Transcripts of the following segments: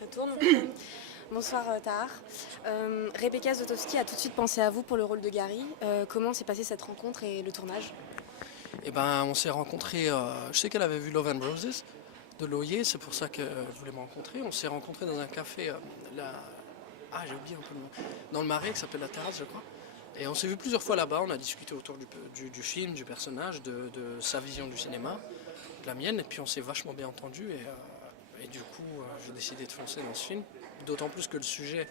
Ça tourne. Bonsoir Tahar. Rebecca Zlotowski a tout de suite pensé à vous pour le rôle de Gary. Comment s'est passée cette rencontre et le tournage? Eh ben, on s'est rencontrés, je sais qu'elle avait vu Love and Roses de Loyer, c'est pour ça qu'elle voulait me rencontrer. On s'est rencontrés dans un café, j'ai oublié un peu le nom, dans le Marais, qui s'appelle La Terrasse, je crois. Et on s'est vu plusieurs fois là-bas, on a discuté autour du film, du personnage, de sa vision du cinéma, de la mienne, et puis on s'est vachement bien entendu. Et du coup, j'ai décidé de foncer dans ce film, d'autant plus que le sujet,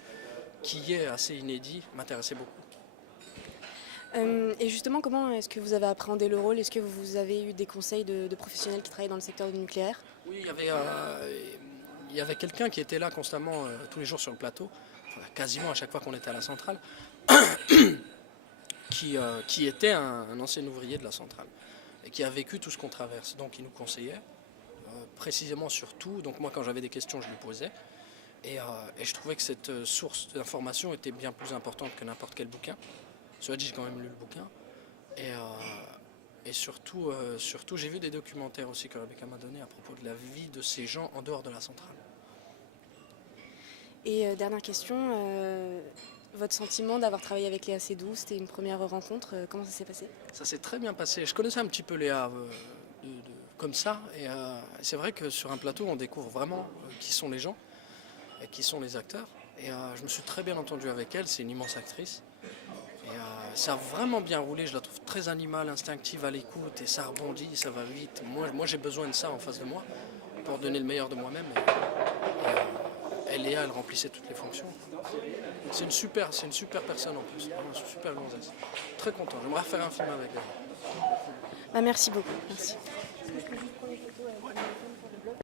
qui est assez inédit, m'intéressait beaucoup. Et justement, comment est-ce que vous avez appréhendé le rôle? Est-ce que vous avez eu des conseils de professionnels qui travaillent dans le secteur du nucléaire? Oui, il y avait quelqu'un qui était là constamment, tous les jours sur le plateau, enfin, quasiment à chaque fois qu'on était à la centrale, qui était un ancien ouvrier de la centrale et qui a vécu tout ce qu'on traverse. Donc il nous conseillait précisément sur tout. Donc moi, quand j'avais des questions, je lui posais. Et je trouvais que cette source d'information était bien plus importante que n'importe quel bouquin. Cela dit, j'ai quand même lu le bouquin. Et, surtout, j'ai vu des documentaires aussi que Rebecca m'a donné à propos de la vie de ces gens en dehors de la centrale. Et dernière question, votre sentiment d'avoir travaillé avec Léa Seydoux, c'était une première rencontre, comment ça s'est passé? Ça s'est très bien passé. Je connaissais un petit peu Léa comme ça. Et c'est vrai que sur un plateau, on découvre vraiment qui sont les gens et qui sont les acteurs. Et je me suis très bien entendu avec elle. C'est une immense actrice. Et ça a vraiment bien roulé. Je la trouve très animale, instinctive, à l'écoute. Et ça rebondit, ça va vite. Moi j'ai besoin de ça en face de moi pour donner le meilleur de moi-même. Et Léa, elle remplissait toutes les fonctions. C'est une super personne en plus. Vraiment, une super gonzesse. Très content. J'aimerais faire un film avec elle. Bah, merci beaucoup. Merci.